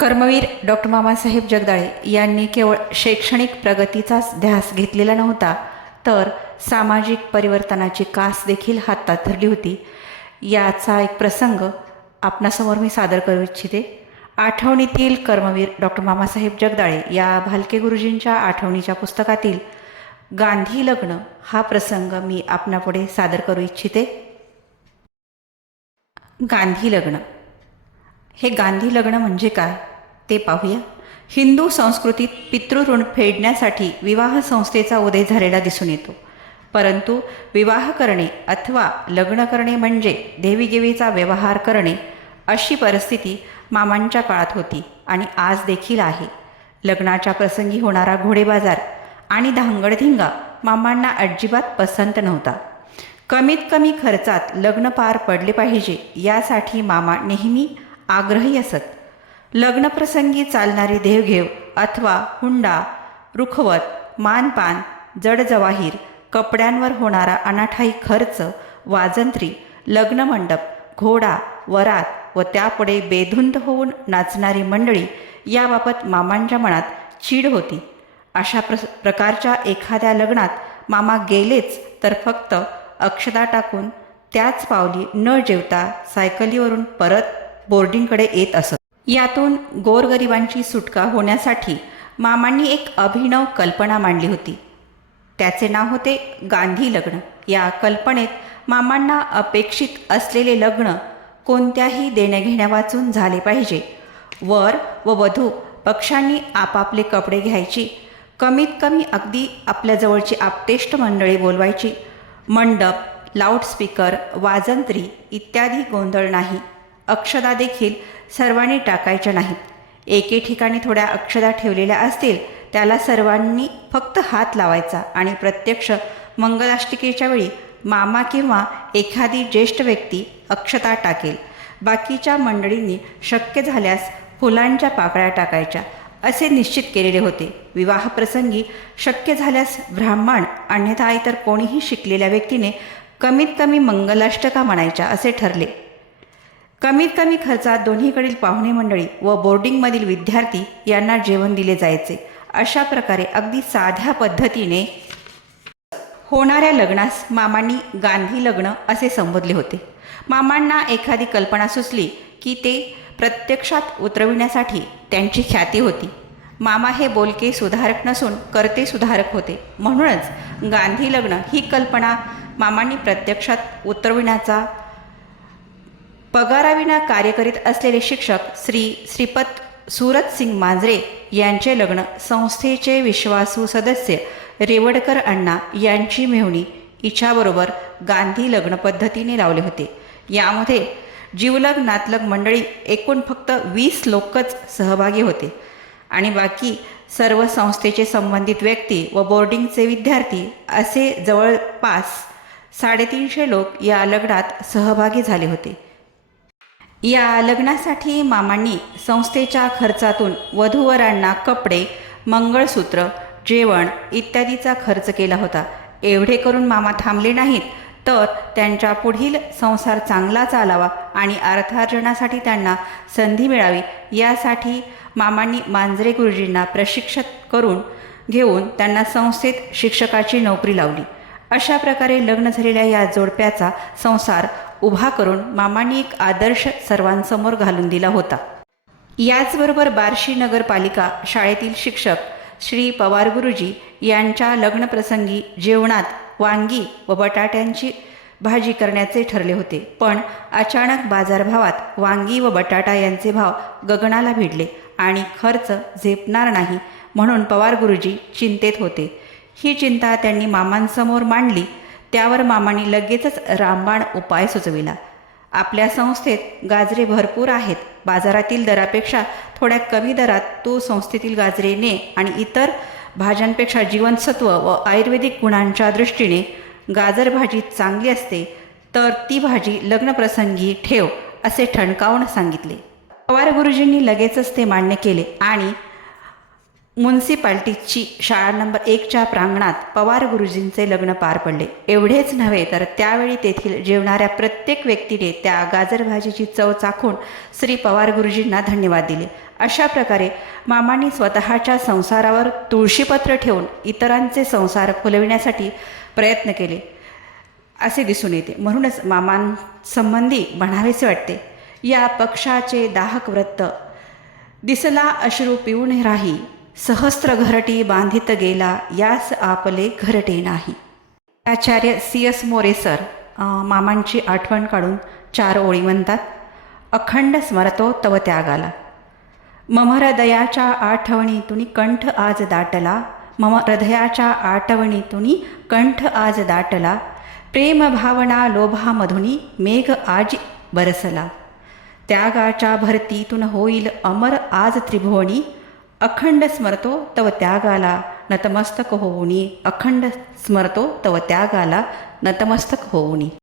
Karmaveer doctor Mamasaheb Jagdale यांनी केवळ शैक्षणिक प्रगतीचाच ध्यास घेतलेला नव्हता तर सामाजिक परिवर्तनाची कास देखील हातात धरली होती. याचा एक प्रसंग आपणासमोर मी सादर करू इच्छिते. आठवणीतील कर्मवीर डॉक्टर मामासाहेब जगदाळे या भालके गुरुजींच्या आठवणीच्या पुस्तकातील गांधी लग्न हा प्रसंग मी आपणापुढे सादर करू इच्छिते. गांधी लग्न हे गांधी लग्न म्हणजे काय ते पाहूया. हिंदू संस्कृतीत पितृऋण फेडण्यासाठी विवाह संस्थेचा उदय झालेला दिसून येतो. परंतु विवाह करणे अथवा लग्न करणे म्हणजे देवीगेवीचा व्यवहार करणे अशी परिस्थिती मामांच्या काळात होती आणि आज देखील आहे. लग्नाच्या प्रसंगी होणारा घोडेबाजार आणि धांगडधिंगा मामांना अजिबात पसंत नव्हता. कमीत कमी खर्चात लग्न पार पडले पाहिजे यासाठी मामा नेहमी आग्रही असत. लग्नप्रसंगी चालणारी देवघेव अथवा हुंडा रुखवत मानपान जडजवाहीर कपड्यांवर होणारा अनाठाई खर्च वाजंत्री लग्नमंडप घोडा वरात व त्यापुढे बेधुंद होऊन नाचणारी मंडळी याबाबत मामांच्या मनात चीड होती. अशा प्र प्रकारच्या एखाद्या लग्नात मामा गेलेच तर फक्त अक्षता टाकून त्याच पावली न जेवता सायकलीवरून परत बोर्डिंगकडे येत असत. यातून गोरगरिबांची सुटका होण्यासाठी मामांनी एक अभिनव कल्पना मांडली होती. त्याचे नाव होते गांधी लग्न. या कल्पनेत मामांना अपेक्षित असलेले लग्न कोणत्याही देण्याघेण्या वाचून झाले पाहिजे. वर व वधू पक्षांनी आपापले कपडे घ्यायची कमीत कमी अगदी आपल्याजवळची आपतेष्ट मंडळी बोलवायची मंडप लाऊडस्पीकर वाजंत्री इत्यादी गोंधळ नाही. अक्षदा देखील सर्वांनी टाकायच्या नाहीत. एके ठिकाणी थोड्या अक्षदा ठेवलेल्या असतील त्याला सर्वांनी फक्त हात लावायचा आणि प्रत्यक्ष मंगलाष्टिकेच्या वेळी मामा किंवा एखादी ज्येष्ठ व्यक्ती अक्षता टाकेल. बाकीच्या मंडळींनी शक्य झाल्यास फुलांच्या पाकळ्या टाकायच्या असे निश्चित केलेले होते. विवाहप्रसंगी शक्य झाल्यास ब्राह्मण अन्यथा इतर कोणीही शिकलेल्या व्यक्तीने कमीत कमी मंगलाष्टका म्हणायच्या असे ठरले. कमीत कमी खर्चात दोन्हीकडील पाहुणे मंडळी व बोर्डिंगमधील विद्यार्थी यांना जेवण दिले जायचे. अशा प्रकारे अगदी साध्या पद्धतीने होणाऱ्या लग्नास मामांनी गांधी लग्न असे संबोधले होते. मामांना एखादी कल्पना सुचली की ते प्रत्यक्षात उतरविण्यासाठी त्यांची ख्याती होती. मामा हे बोलके सुधारक नसून करते सुधारक होते. म्हणूनच गांधी लग्न ही कल्पना मामांनी प्रत्यक्षात उतरविण्याचा पगाराविना कार्य करीत असलेले शिक्षक श्री श्रीपत सुरत सिंग मांजरे यांचे लग्न संस्थेचे विश्वासू सदस्य रेवडकर अण्णा यांची मेहुणी इच्छाबरोबर गांधी लग्न पद्धतीने लावले होते. यामध्ये जीवलग नातलग मंडळी एकूण फक्त वीस लोकच सहभागी होते. आणि बाकी सर्व संस्थेचे संबंधित व्यक्ती व बोर्डिंगचे विद्यार्थी असे जवळपास साडेतीनशे लोक या लग्नात सहभागी झाले होते. या लग्नासाठी मामांनी संस्थेच्या खर्चातून वधूवरांना कपडे मंगळसूत्र जेवण इत्यादीचा खर्च केला होता. एवढे करून मामा थांबले नाहीत तर त्यांच्या पुढील संसार चांगला चालावा आणि अर्थार्जनासाठी त्यांना संधी मिळावी यासाठी मामांनी मांजरे गुरुजींना प्रशिक्षित करून घेऊन त्यांना संस्थेत शिक्षकाची नोकरी लावली. अशा प्रकारे लग्न झालेल्या या जोडप्याचा संसार उभा करून मामांनी एक आदर्श सर्वांसमोर घालून दिला होता. याचबरोबर बार्शी नगरपालिका शाळेतील शिक्षक श्री पवार गुरुजी यांच्या लग्नप्रसंगी जेवणात वांगी व बटाट्यांची भाजी करण्याचे ठरले होते. पण अचानक बाजारभावात वांगी व बटाटा यांचे भाव गगनाला भिडले आणि खर्च झेपणार नाही म्हणून पवार गुरुजी चिंतेत होते. ही चिंता त्यांनी मामांसमोर मांडली त्यावर मामांनी लगेचच रामबाण उपाय सुचविला. आपल्या संस्थेत गाजरे भरपूर आहेत. बाजारातील दरापेक्षा थोड्या कमी दरात तू संस्थेतील गाजरे ने आणि इतर भाज्यांपेक्षा जीवनसत्व व आयुर्वेदिक गुणांच्या दृष्टीने गाजर भाजी चांगली असते तर ती भाजी लग्नप्रसंगी ठेव असे ठणकावून सांगितले. पवार गुरुजींनी लगेचच ते मान्य केले आणि म्युन्सिपाल्टीची शाळा नंबर एकच्या प्रांगणात पवार गुरुजींचे लग्न पार पडले. एवढेच नव्हे तर त्यावेळी तेथील जेवणाऱ्या प्रत्येक व्यक्तीने त्या गाजरभाजीची चव चाखून श्री पवार गुरुजींना धन्यवाद दिले. अशा प्रकारे मामांनी स्वतःच्या संसारावर तुळशीपत्र ठेवून इतरांचे संसार फुलविण्यासाठी प्रयत्न केले. असे दिसून येते. म्हणूनच मामांसंबंधी म्हणावेसे वाटते या पक्षाचे दाहक व्रत दिसला अश्रू पिऊन राही सहस्त्र घरटी बांधित गेला यास आपले घरटे नाही. Acharya C S More sir मामांची आठवण काढून चार ओळी म्हणतात अखंड स्मरतो तव त्यागाला. मम हृदयाच्या आठवणीतून कंठ आज दाटला मम हृदयाच्या आठवणीतून कंठ आज दाटला प्रेम भावना लोभामधुनी मेघ आज बरसला. त्यागाच्या भरतीतून होईल अमर आज त्रिभुवनी अखंड स्मरतो तव त्यागाला नतमस्तक होऊनी. अखंड स्मरतो तव त्यागाला नतमस्तक होऊनी.